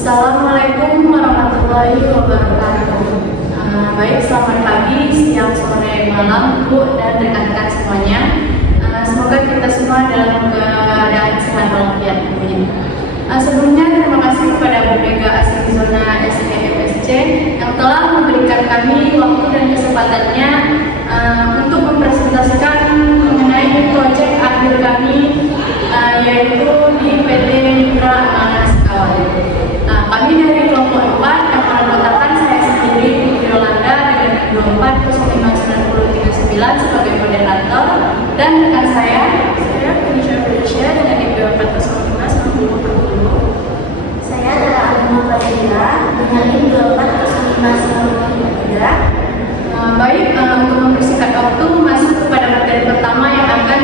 Assalamualaikum warahmatullahi wabarakatuh. Baik, selamat pagi, siang, sore, malam, Bu dan rekan-rekan semuanya. Semoga kita semua dalam keadaan sehat walafiat. Sebelumnya terima kasih kepada Bu Mega Asri Zona SEFSC yang telah memberikan kami waktu dan kesempatannya untuk mempresentasikan mengenai proyek akhir kami, yaitu di PT Mitra Amanah Sekawan. Kami dari kelompok 4 yang merupakan saya sendiri, Yolanda, dengan 24059039 sebagai moderator, dan rekan saya Felicia dengan 24059040. Saya adalah Alina Fadila dengan 24059043. Baik, untuk mempersingkat waktu, masuk kepada materi pertama yang akan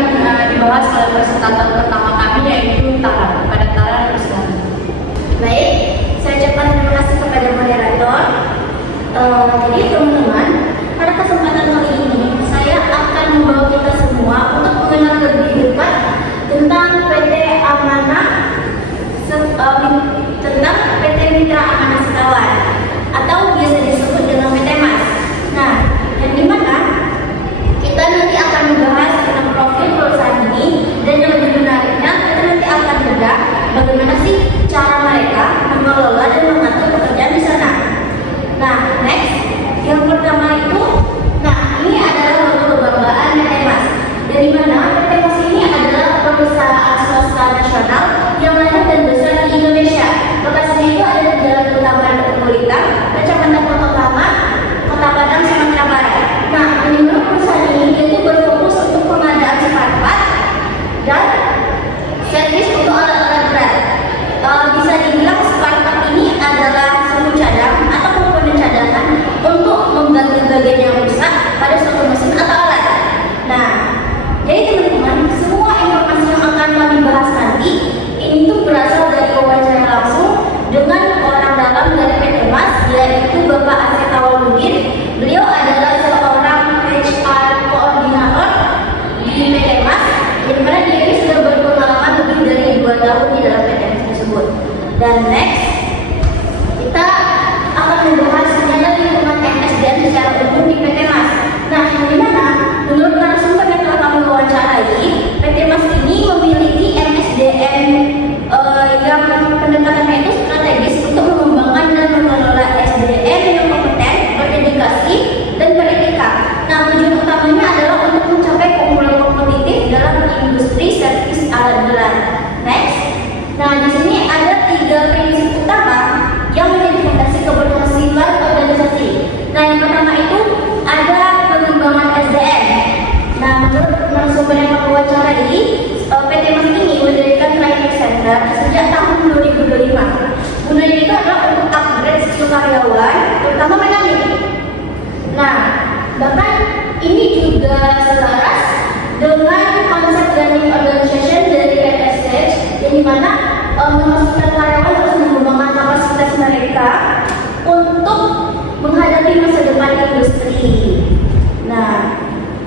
dibahas oleh presentator pertama kami, yaitu Tara. Pada Tara Ruslan. Baik, saya ucapkan terima kasih kepada moderator. Jadi teman-teman, pada kesempatan kali ini saya akan membawa kita semua untuk mengenal lebih dekat tentang PT Amanah, tentang PT Mitra Amanah Sekawan atau biasa disebut dengan PT MAS. Nah, yang dimana kita nanti akan membahas tentang profil perusahaan ini, dan yang lebih menariknya kita nanti akan bedah bagaimana sih cara mereka mengelola dan mengatur pekerjaan di sana. Nah, next, yang pertama itu, ini adalah logo kebanggaan PT MAS. Dan dimana PT MAS ini adalah perusahaan swasta nasional yang lahir dan besar di Indonesia. Lokasinya itu ada di Jalan Utama Kulitan, Kecamatan Kota Lama, Kota Padang, Sumatera Barat. Nah, menurut perusahaan ini itu berfokus untuk pengadaan spare part dan servis untuk alat-alat berat. Bisa dibilang spare part ini adalah sumber cadang atau komponen cadangan untuk mengganti bagian yang rusak pada suatu mesin atau alat. Nah, jadi teman-teman, semua informasi yang akan kami bahas nanti ini tuh berasal dari wawancara langsung dengan orang dalam dari PT MAS, yaitu Bapak Asep Tawaludin. Beliau adalah seorang HR koordinator di PT MAS, di mana dia ini sudah berpengalaman lebih dari 2 tahun di dalam PT MAS tersebut. Dan next, kita akan membahas mengenai lingkungan MSDM secara umum di PT MAS. Nah, yang dimana menurut narasumber yang telah kami wawancarai, PT MAS ini memiliki MSDM yang pendekatannya itu strategis untuk mengembangkan dan mengelola SDM yang kompeten, berdedikasi, dan beretika. Nah, tujuan utamanya adalah untuk mencapai keunggulan kompetitif dalam industri servis alat berat. Next, nah di sini ada 3 prinsip utama yang menjadi fondasi keberhasilan organisasi. Nah, yang pertama itu ada pengembangan SDM. Nah, menurut narasumber yang aku wawancarai, PT MAS ini mendirikan training center sejak tahun 2025. Gunanya itu adalah untuk upgrade skill karyawan, terutama mekanik. Nah, bahkan ini juga selaras dengan konsep learning organization dari PT Sage, yang dimana memastikan karyawan terus mengembangkan kapasitas mereka untuk menghadapi masa depan industri. Nah,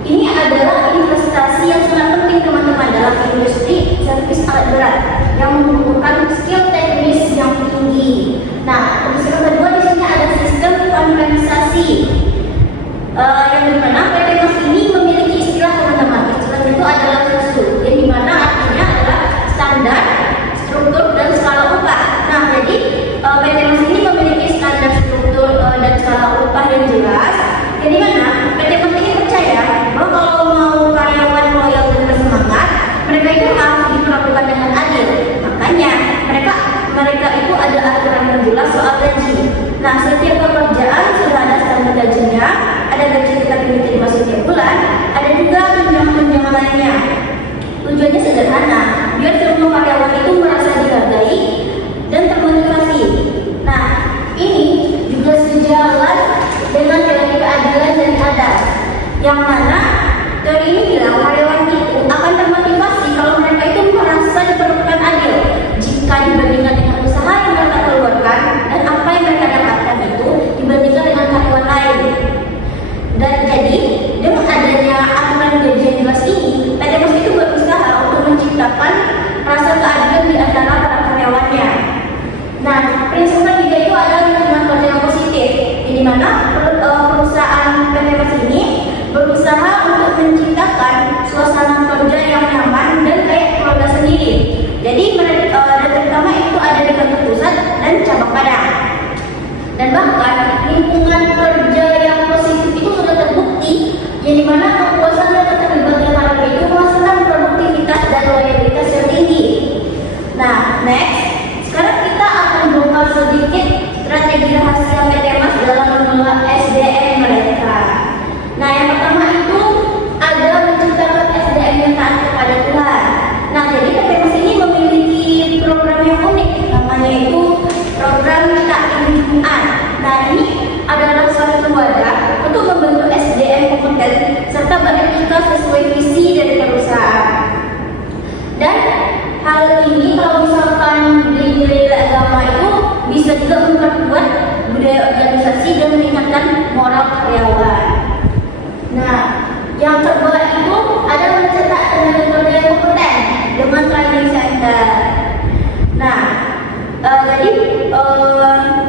ini adalah investasi yang sangat penting teman-teman dalam industri servis alat berat yang membutuhkan skill teknis yang tinggi. Nah, untuk yang kedua di sini ada sistem kompensasi yang dimana PT MAS ini memiliki istilah teman-teman. Istilah itu adalah SUSU, yang dimana artinya adalah standar, struktur, dan skala upah. Nah, jadi PT MAS ini memiliki standar, struktur, dan skala upah yang jelas. Jadi mana PT MAS ini percaya bahwa kalau mau karyawan loyal dan bersemangat, mereka itu harus diperlakukan dengan adil. Makanya mereka itu ada aturan yang jelas soal gaji. Nah, setiap pekerjaan sudah ada standar gajinya, ada gaji tetap yang diterima setiap bulan, ada juga tunjangan-tunjangan lainnya. Tujuannya sederhana, biar semua karyawan itu merasa dihargai dan termotivasi. Nah, ini juga sejalan dengan teori keadilan dan adab, yang mana teori ini bilang karyawan itu akan termotivasi kalau mereka itu merasa diperlakukan adil jika dibandingkan dengan usaha yang mereka keluarkan dan apa yang mereka dapatkan itu dibandingkan dengan karyawan lain. Dan jadi dengan adanya aturan gaji yang jelas ini, PT MAS itu berusaha untuk menciptakan rasa keadilan di antara para karyawannya. masukkan juga itu adalah lingkungan kerja yang positif, di mana perusahaan PT Mas ini berusaha untuk menciptakan suasana kerja yang nyaman dan kayak keluarga sendiri. Jadi dan terutama itu ada di kantor pusat dan cabang Padang. Dan bahkan lingkungan kerja yang positif itu sudah terbukti, yang dimana kepuasan dan keterlibatan para itu menghasilkan produktivitas dan loyalitas yang tinggi. Nah, next, sekarang kita akan bongkar sedikit strategi rahasia PT Mas dalam mengelola SDM mereka. Nah, yang pertama itu adalah menciptakan SDM yang taat kepada Tuhan. Nah, jadi PT Mas ini memiliki program yang unik, namanya itu program Taklim Jumat. Nah, ini adalah suatu wadah untuk membentuk SDM kompeten serta beretika sesuai visi dari perusahaan. Dan hal ini kalau misalkan di nilai agama itu bisa juga memperkuat budaya organisasi dan meningkatkan moral karyawan. Nah, yang kedua itu ada mencetak tenaga kerja yang kompeten dengan training center. Nah, jadi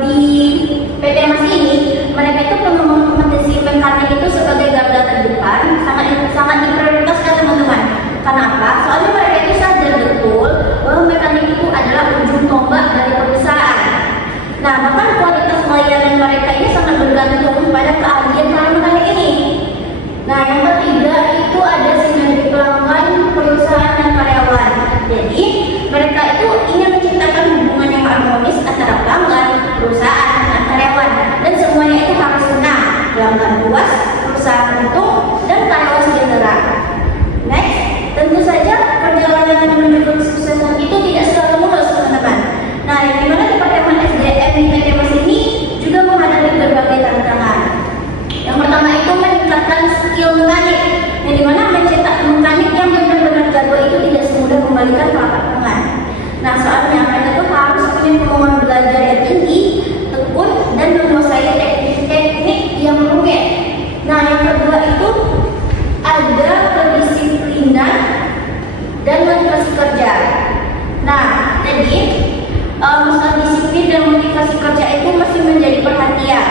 di PT Mas ini mereka itu pengembangan kompetensi mekanik itu sebagai garda terdepan sangat diprioritaskan teman-teman. Kenapa? Soalnya mereka itu sadar betul bahwa mekanik itu adalah ujung tombak dari perusahaan. Nah, bahkan kualitas layanan mereka ini sangat bergantung pada keahlian para mekanik ini. Nah, yang ketiga itu ada sinergi pelanggan, perusahaan dan karyawan. Jadi mereka itu ingin menciptakan hubungan yang harmonis antara pelanggan, perusahaan dan karyawan, dan semuanya itu harus senang. Pelanggan puas, perusahaan untung, dan karyawan sejahtera. Next, tentu saja perjalanan menuju kesuksesan itu tidak selalu mulus, teman-teman. Nah, yang dimana Departemen SDM di PT Mas ini juga menghadapi berbagai tantangan. Yang pertama itu meningkatkan skill mekanik, yang dimana mencetak mekanik yang benar-benar jago itu tidak semudah membalikan telapak tangan. Nah, soalnya mereka itu harus punya kemampuan belajar yang tinggi, tekun, dan menguasai teknik yang rumit. Nah, yang kedua itu ada kedisiplinan dan motivasi kerja. Nah, jadi masalah disiplin dan motivasi kerja itu masih menjadi perhatian.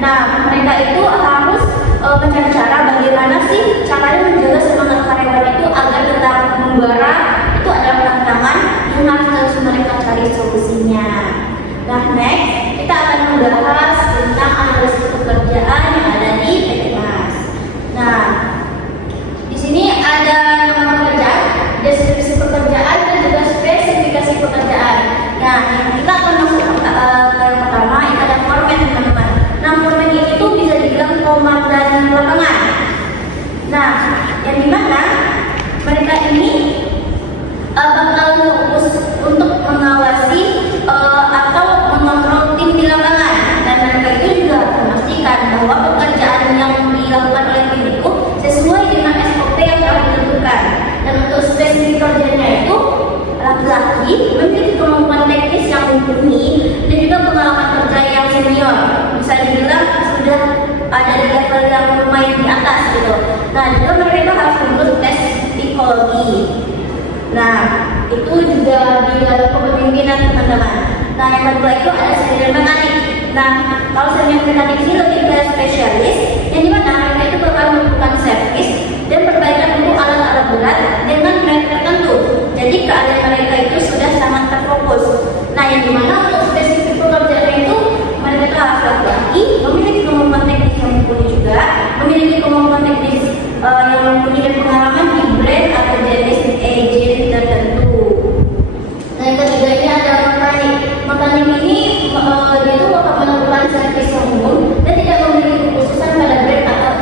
Nah, mereka itu harus mencari cara bagaimana sih caranya menjaga semangat karyawan itu agar tetap membara. Itu adalah tantangan yang harus mereka cari solusinya. Nah, next kita akan membahas tentang analisis pekerjaan yang ada di PT Mas. Nah, di sini ada nama pekerjaan, deskripsi pekerjaan dan juga spesifikasi pekerjaan. Nah, kita akan masuk ke yang pertama, ini ada format, teman-teman. Nah, format ini tuh bisa dibilang komandan lapangan. Nah, yang dimana mereka ini bakal fokus untuk mengawasi atau mengontrol tim di lapangan, dan mereka itu juga memastikan bahwa pekerjaan yang dilakukan oleh tim itu sesuai dengan SOP yang telah ditentukan. Dan untuk spesifik kerjanya itu laki-laki memiliki kemampuan teknis yang mumpuni dan juga pengalaman kerja yang senior, bisa dibilang sudah ada di level yang lumayan di atas gitu. Nah, juga mereka harus lulus tes psikologi. Nah, itu juga di dalam kepemimpinan, teman-teman. Nah, yang kedua itu ada senior mekanik. Nah, kalau senior mekanik ini lebih ke spesialis, yang dimana mereka itu bakal melakukan servis dan perbaikan untuk alat-alat berat dengan merek tertentu. Jadi keahlian mereka itu sudah sangat terfokus. Nah, yang dimana untuk spesifik pekerjaan itu mereka harus laki-laki, memiliki kemampuan teknis yang mumpuni juga, memiliki kemampuan teknis yang mumpuni dan pengalaman di brand atau jenis agent tertentu. Nah, yang ketiga ini ada mekanik. Mekanik ini dia itu bakal melakukan servis yang umum dan tidak memiliki kekhususan pada brand atau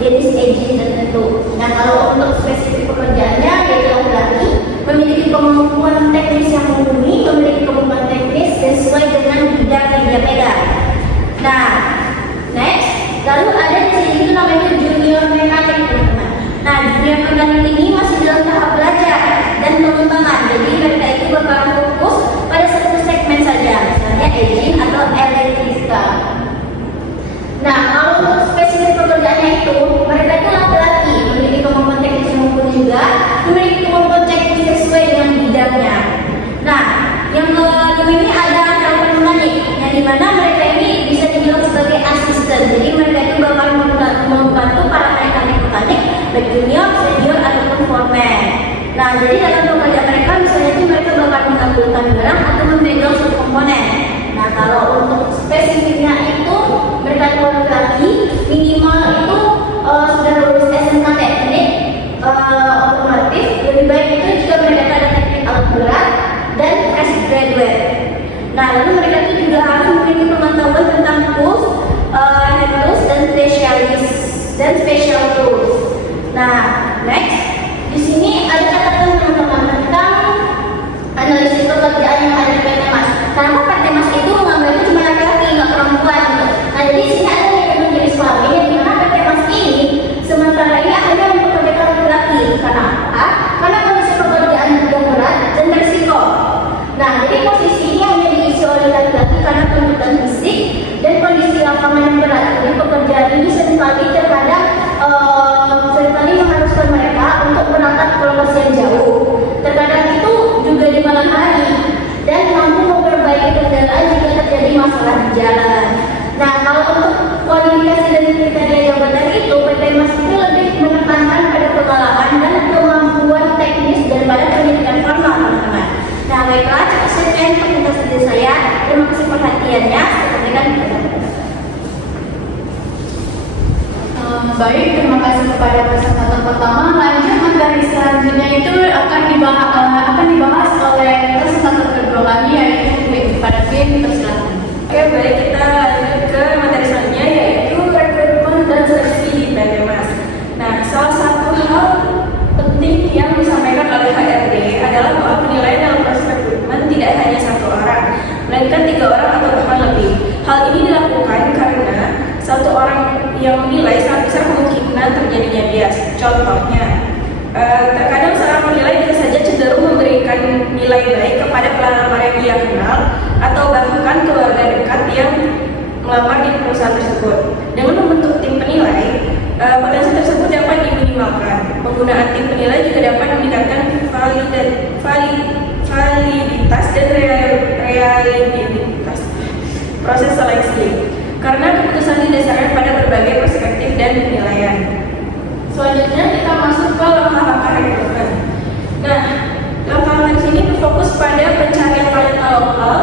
jenis agent tertentu. Nah, kalau untuk spesifik pekerjaannya yaitu laki-laki, memiliki kemampuan teknis yang mumpuni, memiliki kemampuan teknis sesuai dengan bidang yang dia pegang. Nah, next, lalu ada di sini itu namanya junior mekanik, teman-teman. Nah, junior mekanik ini masih dalam tahap belajar dan pengembangan. Jadi mereka itu bakal fokus pada satu segmen saja, misalnya engine atau elektrika. Nah, kalau untuk spesifik pekerjaannya itu, mereka itu laki-laki, memiliki kemampuan teknis yang mumpuni juga, memiliki kemampuan teknis sesuai dengan bidangnya. Nah, yang kelima ini ada helper mekanik. Yang memiliki pengetahuan tentang tools, hand tools, dan special tools. Nah, next, di sini ada catatan teman-teman tentang analisis pekerjaan yang ada di PT Mas. Karena PT Mas itu mengambil itu cuma laki-laki, nggak perempuan gitu. Nah, jadi di sini ada yang menjadi suami, yang dimana PT Mas ini sementara ini hanya mempekerjakan laki-laki. Karena apa? Karena kondisi pekerjaan yang berat dan berisiko. Nah, jadi posisi ini hanya diisi oleh laki-laki karena tuntutan fisik dan kondisi lapangan yang berat. Jadi pekerjaan ini seringkali mengharuskan mereka untuk berangkat ke lokasi yang jauh. Terkadang itu juga di malam hari dan mampu memperbaiki kendaraan jika terjadi masalah di jalan. Nah, kalau untuk kualifikasi dan kriteria yang benar itu, PT Mas itu lebih menekankan pada pengalaman dan kemampuan teknis daripada pendidikan formal, teman-teman. Nah, baiklah, cukup sekian presentasi saya. Terima kasih perhatiannya. Baik, terima kasih kepada presentator pertama. Lanjut materi selanjutnya itu akan dibahas oleh presentator kedua kami, yaitu pada Bin. Persilakan. Oke, baik, kita lanjut ke materi selanjutnya, yaitu rekrutmen dan seleksi di PT Mas. Nah, salah satu hal penting yang disampaikan oleh HRD adalah bahwa penilaian dalam proses rekrutmen tidak hanya satu orang, melainkan 3 orang atau bahkan lebih. Hal ini dilakukan karena satu orang yang menilai sangat besar kemungkinan terjadinya bias. Contohnya, terkadang seorang menilai bisa saja cenderung memberikan nilai baik kepada pelamar yang dia kenal atau bahkan keluarga dekat yang melamar di perusahaan tersebut. Dengan membentuk tim penilai, potensi tersebut dapat diminimalkan. Penggunaan tim penilai juga dapat meningkatkan validitas dan realitas proses seleksi, karena keputusan didasarkan pada berbagai perspektif dan penilaian. Selanjutnya kita masuk ke langkah-langkah rekrutmen. Nah, langkah-langkah di sini berfokus pada pencarian talenta lokal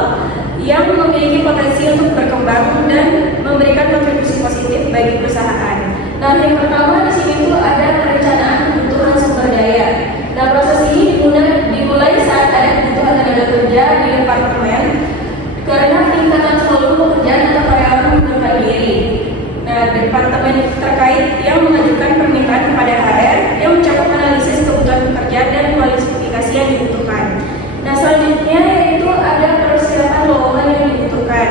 yang memiliki potensi untuk berkembang dan memberikan kontribusi positif bagi perusahaan. Nah, yang pertama di sini tuh ada perencanaan kebutuhan sumber daya. Nah, proses ini dimulai saat ada kebutuhan tenaga kerja di departemen karena peningkatan volume pekerjaan atau karyawan mengundurkan diri. Nah, departemen terkait yang mengajukan permintaan kepada HR yang mencakup analisis kebutuhan pekerjaan dan kualifikasi yang dibutuhkan. Nah, selanjutnya yaitu ada persiapan lowongan yang dibutuhkan.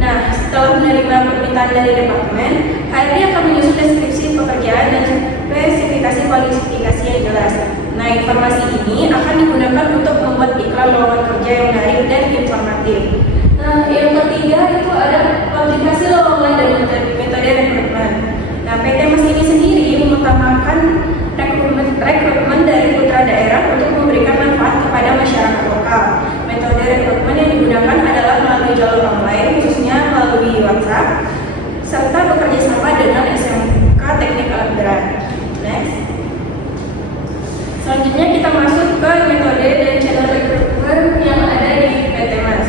Nah, setelah menerima permintaan dari departemen, HRD akan menyusun deskripsi pekerjaan dan spesifikasi kualifikasi yang jelas. Nah, informasi ini akan digunakan untuk membuat iklan lowongan kerja yang menarik dan informatif. Nah, yang ketiga itu ada aplikasi lowongan dan metode rekrutmen. Nah, PT Mas ini sendiri mengutamakan rekrutmen dari putra daerah untuk memberikan manfaat kepada masyarakat lokal. Metode rekrutmen yang digunakan adalah melalui jalur online, khususnya melalui WhatsApp, serta bekerja sama dengan SMK Teknik Alat Berat. Next. Selanjutnya kita masuk ke metode dan channel rekrutmen yang ada di PT Mas.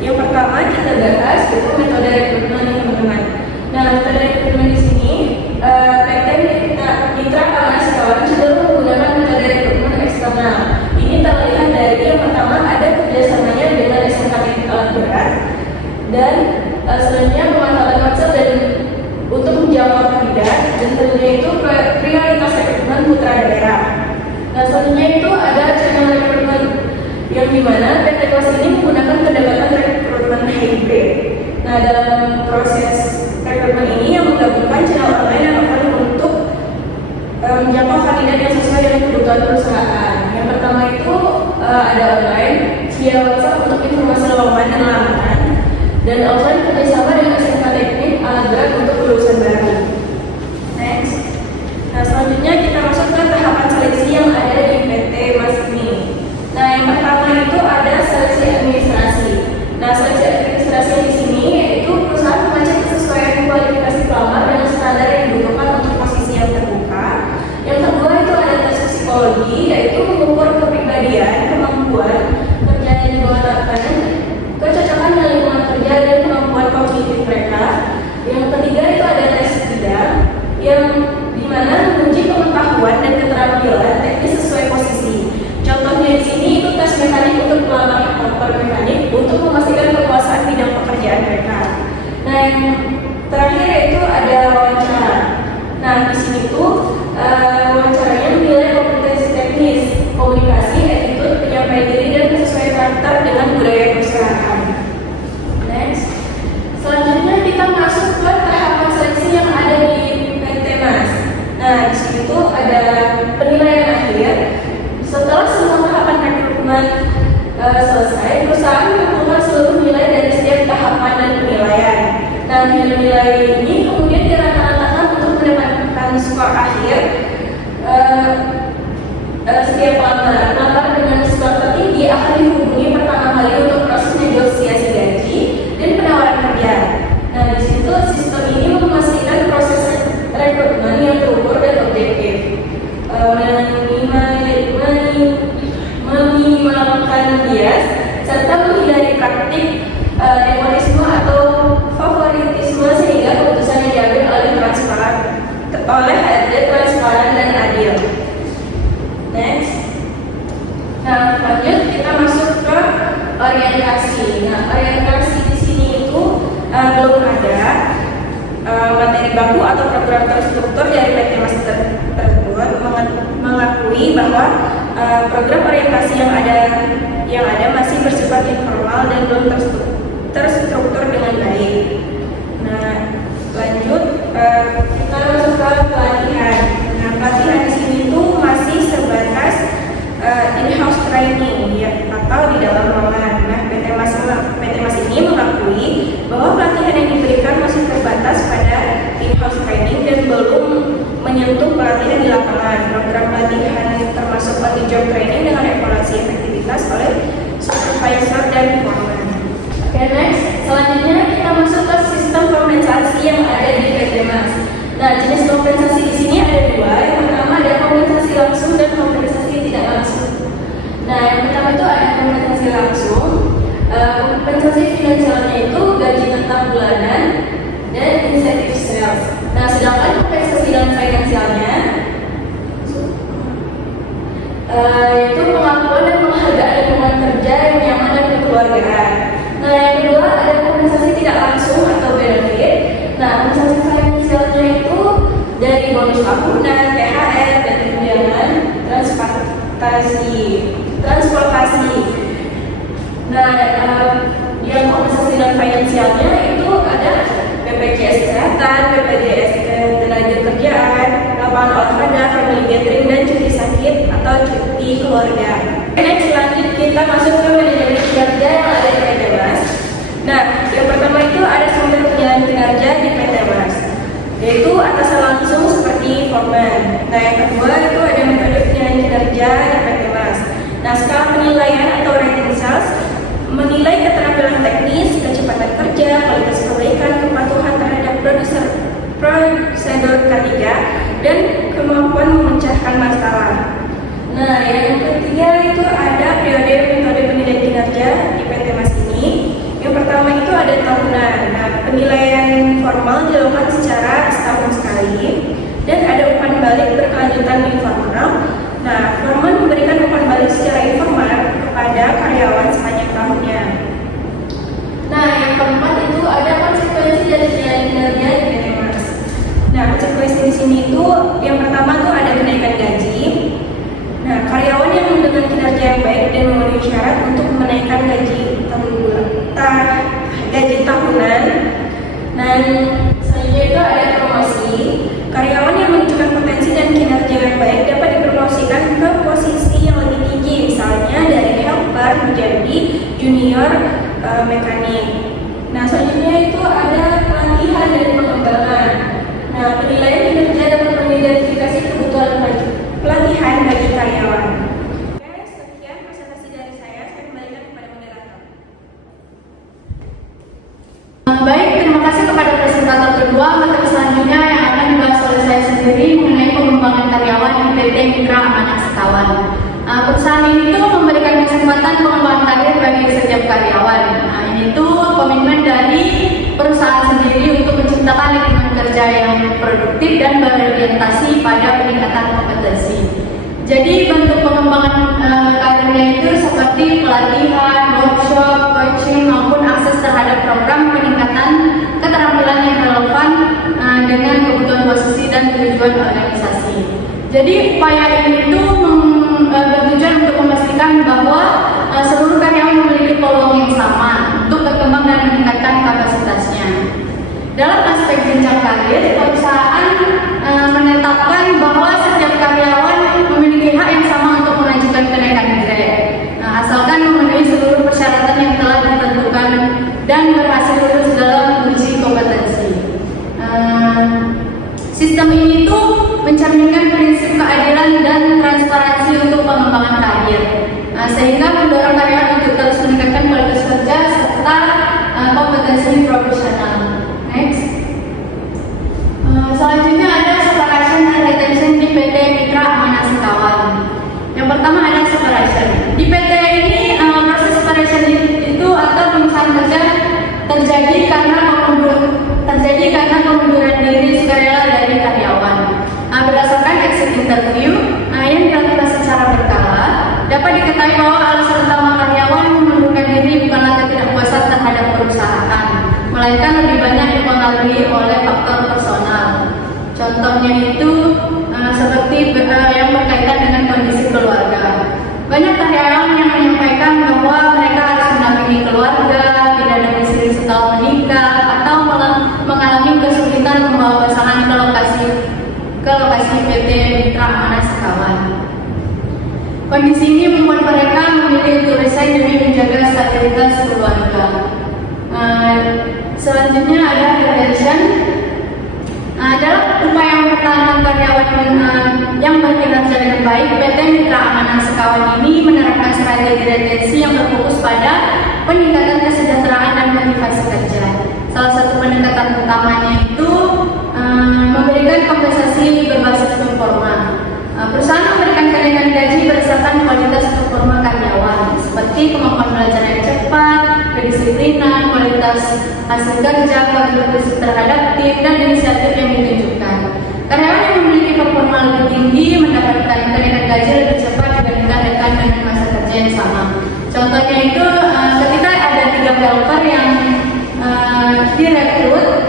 Yang pertama kita bahas itu metode rekrutmen, teman-teman. Nah, metode rekrutmen di sini PT Mitra Anas Kawan cenderung menggunakan metode rekrutmen eksternal. Ini terlihat dari yang pertama ada kerjasamanya dengan SMK Teknik Alat Berat, dan selanjutnya pemanfaatan WhatsApp dan untuk menjawab kandidat, dan tentunya itu prioritas rekrutmen putra daerah. Nah, selanjutnya itu ada channel rekrutmen yang dimana PT Kelas ini menggunakan pendekatan rekrutmen hybrid. Nah, dalam proses rekrutmen ini yang menggabungkan channel online dan offline untuk menjangkau kandidat yang sesuai dengan kebutuhan perusahaan. Yang pertama itu ada online via WhatsApp untuk informasi lowongan dan lamaran, dan offline kerjasama dengan SMK Teknik Alat Berat untuk lulusan baru. Next. Nah, selanjutnya kita masuk ke tahapan seleksi yang ada di PT Mas ini. Nah, yang pertama itu ada seleksi administrasi. Nah, seleksi administrasi di sini yaitu perusahaan mengecek kesesuaian kualifikasi pelamar dengan standar yang dibutuhkan untuk posisi yang terbuka. Yang kedua itu ada tes psikologi, yaitu mengukur kepribadian, kemampuan kerja yang dibutuhkan, kecocokan dalam lingkungan kerja, dan kemampuan komunikasi Terakhir yaitu ada wawancara. Nah, di sini tuh wawancaranya menilai kompetensi teknis, komunikasi, attitude, penyampaian diri, dan kesesuaian karakter dengan budaya perusahaan. Next. Selanjutnya kita masuk ke tahapan seleksi yang ada di PT Mas. Nah, di sini tuh ada penilaian akhir. Setelah semua tahapan rekrutmen selesai, perusahaan mengumpulkan seluruh nilai dari setiap tahapan dan penilaian. Nah, nilai-nilai ini kemudian dirata-ratakan untuk mendapatkan skor akhir. Setiap pelamar dengan skor tertinggi akan dihubungi pertama kali untuk proses negosiasi gaji dan penawaran kerja. Nah, di situ sistem ini memastikan proses rekrutmen yang terukur dan objektif, meminimalkan bias, serta menghindari praktik nepotisme atau favoritisme sehingga keputusan yang diambil transparan dan adil. Next. Nah, lanjut kita masuk ke orientasi. Nah, orientasi di sini itu belum ada materi baku atau program terstruktur dari PT Mas tersebut mengakui bahwa program orientasi yang ada masih bersifat informal dan belum terstruktur dengan baik. Nah, lanjut kita masuk ke pelatihan. Nah, pelatihan di sini tuh masih sebatas in-house training ya, atau di dalam ruangan. Nah, PT Mas ini mengakui bahwa pelatihan yang diberikan masih terbatas pada in-house training dan belum menyentuh pelatihan di lapangan. Program pelatihan termasuk on-the-job training dengan evaluasi efektivitas oleh supervisor dan foreman. Okay, next. Selanjutnya kita masuk ke sistem kompensasi yang ada di PT Mas. Nah, jenis kompensasi di sini ada dua. Yang pertama ada kompensasi langsung dan kompensasi tidak langsung. Nah, yang pertama itu ada kompensasi langsung. Kompensasi finansialnya itu gaji tetap bulanan dan insentif sales. Nah, sedangkan kompensasi dan finansialnya itu pengakuan dan penghargaan lingkungan kerja yang nyaman dan kekeluargaan. Nah, yang kedua ada kompensasi tidak langsung atau benefit. Nah, kompensasi finansialnya itu dari bonus tahunan, THR, dan tunjangan, transportasi. Nah, yang kompensasi dan finansialnya itu ada BPJS Kesehatan, BPJS Ketenagakerjaan, lapangan olahraga, family gathering, dan cuti sakit atau cuti keluarga. Next, lanjut kita masuk ke manajemen kinerja yang ada di PT Mas. Nah, yang pertama itu ada sumber penilaian kinerja di PT Mas, yaitu atasan langsung seperti foreman. Nah, yang kedua itu ada metode penilaian kinerja di PT Mas. Nah, skala penilaian atau rating sales menilai keterampilan teknis, kecepatan kerja, kualitas kebaikan, kepatuhan terhadap prosedur K3, dan kemampuan memecahkan masalah. Nah, yang ketiga itu ada periode metode penilaian kinerja di PT Mas ini. Yang pertama itu ada tahunan. Nah, penilaian formal dilakukan secara setahun sekali, dan ada umpan balik berkelanjutan informal. Nah, foreman memberikan umpan balik secara informal kepada karyawan sepanjang tahunnya. Nah, yang keempat itu ada konsekuensi dari penilaian kinerja di PT Mas. Nah, konsekuensi di sini itu yang pertama tuh ada kenaikan gaji. Nah, karyawan yang dengan kinerja yang baik dan memenuhi syarat untuk menaikkan gaji tahunan. Dan selanjutnya itu ada promosi. Karyawan yang menunjukkan potensi dan kinerja yang baik dapat dipromosikan ke posisi yang lebih tinggi, misalnya dari helper menjadi junior mekanik. Nah, selanjutnya itu ada pelatihan dan pengembangan. Nah, penilaian kinerja dapat mengidentifikasi kebutuhan pelatihan bagi karyawan. Oke, sekian presentasi dari saya kembalikan kepada moderator. Baik, terima kasih kepada presentator kedua. Materi selanjutnya yang akan dibahas oleh saya sendiri mengenai pengembangan karyawan di PT Mitra Amanah Sekawan. Perusahaan ini tuh memberikan kesempatan pengembangan karir bagi setiap karyawan. Nah, ini tuh komitmen dari perusahaan sendiri untuk menciptakan lingkungan kerja yang produktif dan berorientasi pada peningkatan kompetensi. Jadi bentuk pengembangan karirnya itu seperti pelatihan, workshop, coaching maupun akses terhadap program peningkatan keterampilan yang relevan organisasi profesional. Next. Selanjutnya ada separation and retention di PT Mitra Amanah Sekawan. Yang pertama ada separation. Di PT ini proses separation itu atau pemisahan kerja terjadi karena pengunduran diri sukarela dari karyawan. Berdasarkan exit interview yang dilakukan secara berkala, dapat diketahui bahwa alasan utama karyawan mengundurkan diri bukanlah ketidakpuasan terhadap perusahaan, melainkan lebih banyak dipengaruhi oleh faktor personal. Contohnya itu seperti yang berkaitan dengan kondisi keluarga. Banyak karyawan yang menyampaikan bahwa mereka harus mendampingi keluarga, tidak ada istri setelah menikah, atau mengalami kesulitan membawa pasangan ke lokasi PT Mitra Amanah Sekawan. Kondisi ini membuat mereka memilih untuk resign demi menjaga stabilitas keluarga. Selanjutnya ada retention. Dalam upaya mempertahankan karyawan yang berkinerja dengan baik, PT Mitra Amanah Sekawan ini menerapkan strategi retensi yang berfokus pada peningkatan kesejahteraan dan motivasi kerja. Salah satu pendekatan utamanya itu memberikan kompensasi berbasis performa. Perusahaan memberikan kenaikan gaji berdasarkan kualitas performa karyawan, seperti kemampuan belajar yang cepat, kedisiplinan, kualitas hasil kerja, kontribusi terhadap tim, dan inisiatif yang ditunjukkan. Karyawan yang memiliki performa lebih tinggi mendapatkan kenaikan gaji lebih cepat dibandingkan rekan dengan masa kerja yang sama. Contohnya itu ketika ada 3 helper yang direkrut,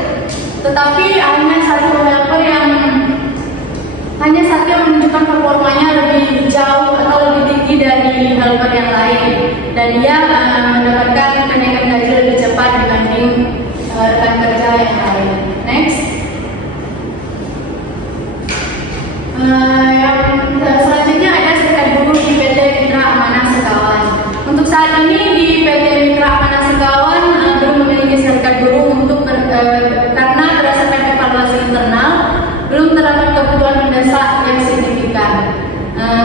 tetapi hanya satu yang menunjukkan performanya lebih jauh atau lebih tinggi dari helper yang lain, dan dia mendapatkan kenaikan gaji lebih cepat dibanding rekan kerja yang lain. Next. Yang selanjutnya ada serikat buruh di PT Mitra Amanah Sekawan. Untuk saat ini di PT Mitra Amanah Sekawan belum memiliki serikat buruh karena berdasarkan evaluasi internal belum terdapat kebutuhan mendesak yang signifikan.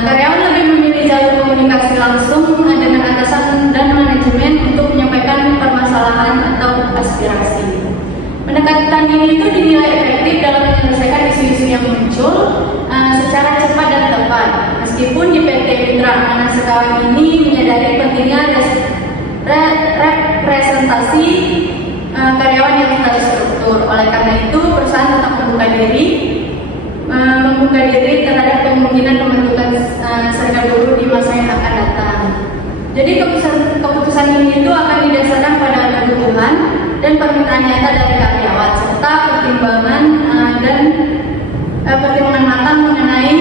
Karyawan lebih memilih jalur komunikasi langsung dengan atasan dan manajemen untuk menyampaikan permasalahan atau aspirasi. Pendekatan ini itu dinilai efektif dalam menyelesaikan isu-isu yang muncul secara cepat dan tepat. Meskipun di PT Mitra Amanah Sekawan ini menyadari pentingnya representasi karyawan yang terstruktur. Oleh karena itu, perusahaan tetap membuka diri terhadap kemungkinan pembentukan serikat buruh di masa yang akan datang. Jadi keputusan ini itu akan didasarkan pada kebutuhan dan permintaan nyata dari karyawan serta pertimbangan matang mengenai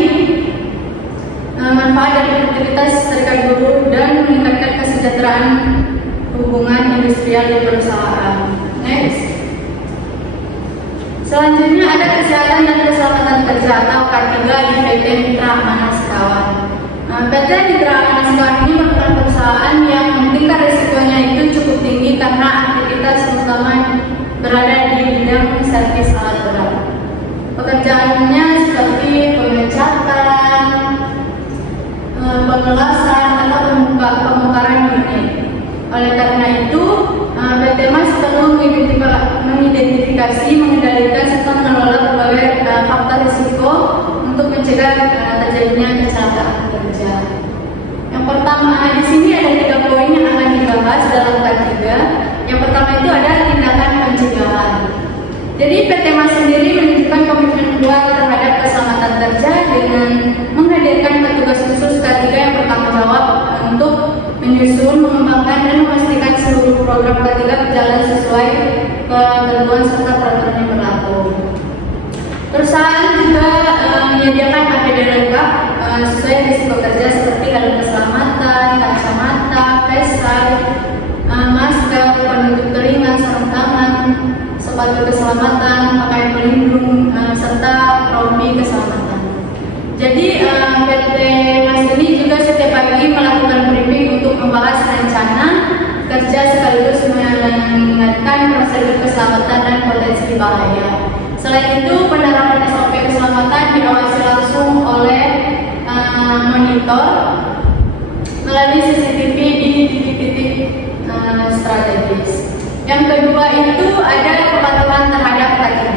manfaat dan produktivitas serikat buruh dan meningkatkan kesejahteraan hubungan industrial di perusahaan. Next. Selanjutnya ada kesehatan dan keselamatan kerja atau K3 di PT Mitra Amanah Sekawan. PT Mitra Amanah Sekawan ini merupakan perusahaan yang tingkat risikonya itu cukup tinggi karena aktivitas utama berada di bidang servis alat berat. Pekerjaannya seperti pengecatan, pengelasan atau pembongkaran unit. Oleh karena itu, PT MAS perlu mengidentifikasi, mengendalikan serta mengelola berbagai faktor risiko untuk mencegah terjadinya kecelakaan kerja. Yang pertama, di sini ada 3 poin yang akan dibahas dalam K3. Yang pertama itu ada tindakan pencegahan. Jadi PT MAS sendiri menunjukkan komitmen kuat terhadap keselamatan kerja dengan menghadirkan petugas khusus K3 yang bertanggung jawab untuk menyusun, mengembangkan, dan memastikan seluruh program K3 berjalan sesuai ketentuan serta peraturan yang berlaku. Perusahaan juga menyediakan APD lengkap sesuai risiko kerja seperti helm keselamatan, kacamata, face shield, masker, penutup telinga, sarung tangan, sepatu keselamatan, pakaian pelindung, serta rompi keselamatan. Jadi PT MAS ini juga setiap pagi melakukan briefing untuk membahas rencana kerja sekaligus mengingatkan prosedur keselamatan dan potensi bahaya. Selain itu, penerapan SOP keselamatan diawasi langsung oleh monitor melalui CCTV di titik-titik strategis. Yang kedua itu ada kepatuhan terhadap K3.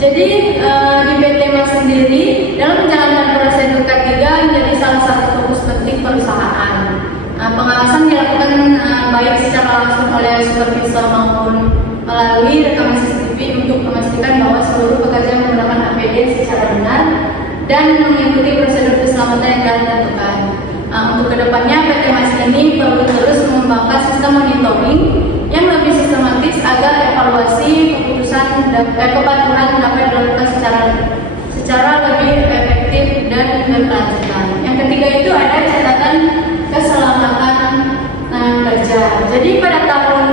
Jadi di PT MAS sendiri dalam menjalankan prosedur K3 menjadi salah satu fokus penting perusahaan. Pengawasan dilakukan baik secara langsung oleh supervisor maupun melalui rekaman CCTV untuk memastikan bahwa seluruh pekerja menggunakan APD secara benar dan mengikuti prosedur keselamatan yang telah ditentukan. Untuk kedepannya PT MAS ini perlu terus mengembangkan sistem monitoring yang lebih sistematis agar evaluasi keputusan dan kepatuhan dapat dilakukan secara lebih efektif dan berkelanjutan. Yang ketiga itu ada catatan keselamatan kerja. Jadi pada tahun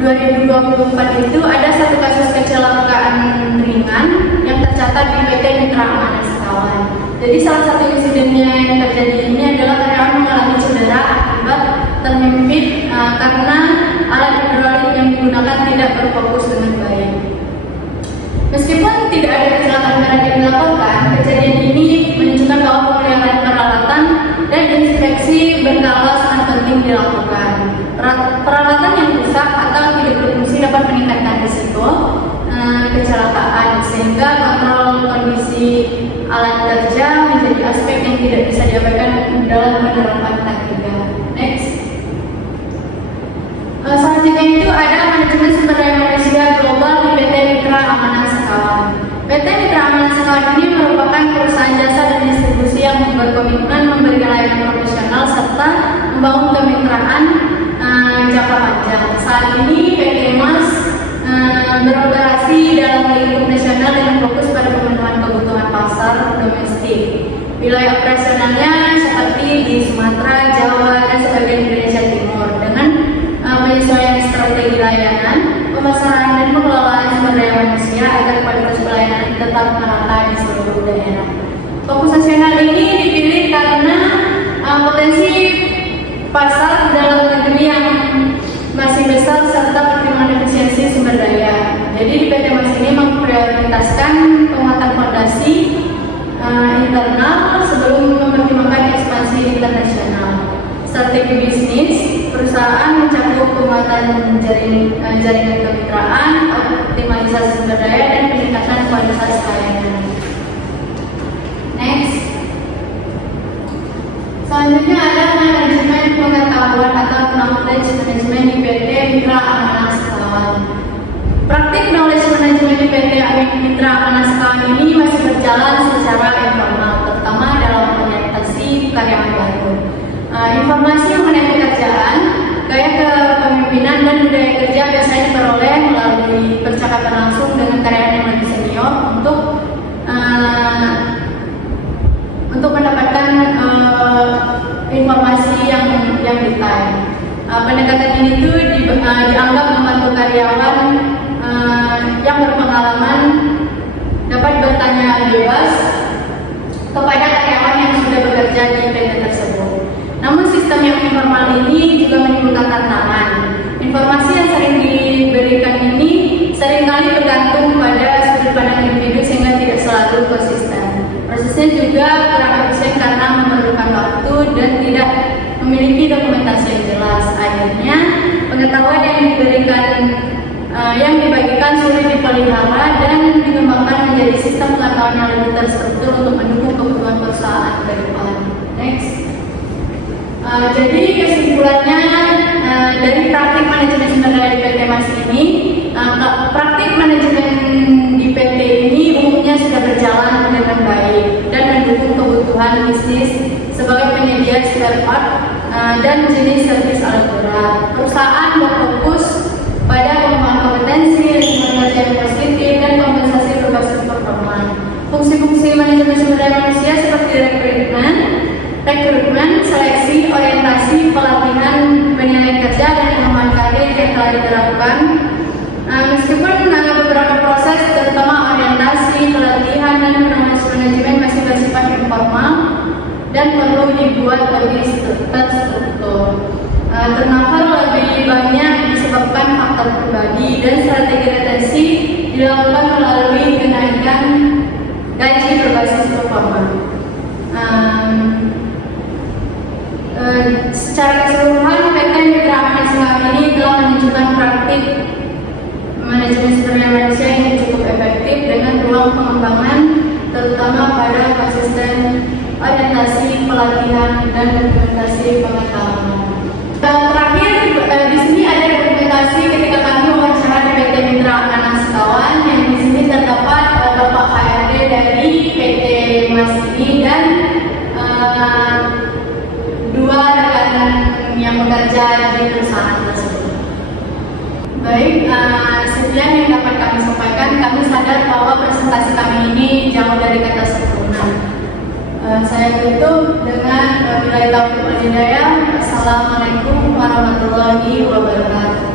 2024 itu ada satu kasus kecelakaan ringan yang tercatat di PT Mitra Amanah Sekawan. Jadi salah satu insidennya yang terjadi ini adalah karyawan mengalami cedera akibat terhimpit karena alat hidrolik yang digunakan tidak berfokus dengan baik. Meskipun tidak ada kecelakaan berat yang dilaporkan, kejadian ini menunjukkan bahwa pemeliharaan peralatan dan inspeksi berkala sangat penting dilakukan. Peralatan yang rusak atau tidak berfungsi dapat meningkatkan risiko kecelakaan, sehingga kontrol kondisi alat kerja menjadi aspek yang tidak bisa diabaikan dalam penerapan K3. Next. Selanjutnya itu ada manajemen sumber daya manusia global di PT Mitra Amanah Sekawan. PT Mitra Amanah Sekawan ini merupakan perusahaan jasa dan distribusi yang berkomitmen memberikan layanan profesional serta membangun kemitraan jangka panjang. Saat ini PT MAS beroperasi dalam lingkup nasional dengan fokus pada pemenuhan kebutuhan pasar domestik. Wilayah operasionalnya seperti di Sumatera, Jawa, dan sebagian Indonesia Timur dengan penyesuaian strategi layanan, pemasaran dan pengelolaan sumber daya manusia agar kualitas pelayanan tetap merata di seluruh daerah. Fokus nasional ini dipilih karena potensi pasar dalam negeri yang masih besar serta pertimbangan efisiensi sumber daya. Jadi di PT MAS ini memprioritaskan penguatan fondasi internal sebelum mempertimbangkan ekspansi internasional. Strategi bisnis perusahaan mencakup penguatan jaringan kemitraan, optimalisasi sumber daya, dan peningkatan kualitas layanan. Next. Selanjutnya ada manajemen pengetahuan atau knowledge management di PT Mitra Amanah Sekawan. Praktik knowledge management di PT Mitra Amanah Sekawan ini masih berjalan secara informal, terutama dalam orientasi karyawan baru. Informasi mengenai pekerjaan, gaya kepemimpinan dan budaya kerja biasanya diperoleh melalui percakapan langsung dengan karyawan yang lebih senior untuk mendapatkan informasi yang detail. Pendekatan ini tuh dianggap membantu karyawan yang berpengalaman dapat bertanya bebas kepada karyawan yang sudah bekerja di PT tersebut. Namun sistem yang informal ini juga menimbulkan tantangan. Informasi yang sering diberikan ini seringkali bergantung pada sudut pandang individu sehingga tidak selalu konsisten. Prosesnya juga kurang efisien karena memerlukan waktu dan tidak memiliki dokumentasi yang jelas. Akhirnya pengetahuan yang dibagikan sulit dipelihara dan dikembangkan menjadi sistem pengetahuan yang lebih terstruktur untuk mendukung kebutuhan perusahaan ke depan. Next. Jadi kesimpulannya dari praktik manajemen sumber daya di PT MAS ini, praktik manajemen di PT ini umumnya sudah berjalan dengan baik dan mendukung kebutuhan bisnis sebagai penyedia spare part dan jenis servis alat berat. Perusahaan berfokus pada pengembangan kompetensi, lingkungan kerja yang positif, dan kompensasi berbasis performa. Fungsi-fungsi manajemen sumber daya manusia seperti rekrutmen, seleksi, orientasi, pelatihan, penilaian kerja, dan pengembangan karir yang telah diterapkan. Meskipun beberapa proses terutama orientasi, pelatihan, dan promosi manajemen masih bersifat informal dan perlu dibuat lebih terstruktur. Ternampar lebih banyak disebabkan faktor pribadi dan strategi retensi dilakukan melalui kenaikan gaji berbasis performa. Secara keseluruhan PT Mitra Amanah Sekawan ini telah menunjukkan praktik merakit manajemen sumber daya manusia yang cukup efektif dengan ruang pengembangan, terutama pada konsisten orientasi pelatihan dan dokumentasi pengetahuan. Terakhir di sini ada dokumentasi ketika kami wawancara di PT Mitra Anak Sekawan, yang di sini terdapat Bapak HRD dari PT Mas ini dan dua rekan yang bekerja di perusahaan tersebut. Baik, sekian yang dapat kami sampaikan. Kami sadar bahwa presentasi kami ini jauh dari kata sempurna. Saya tutup dengan billahi taufiq wal hidayah. Assalamualaikum warahmatullahi wabarakatuh.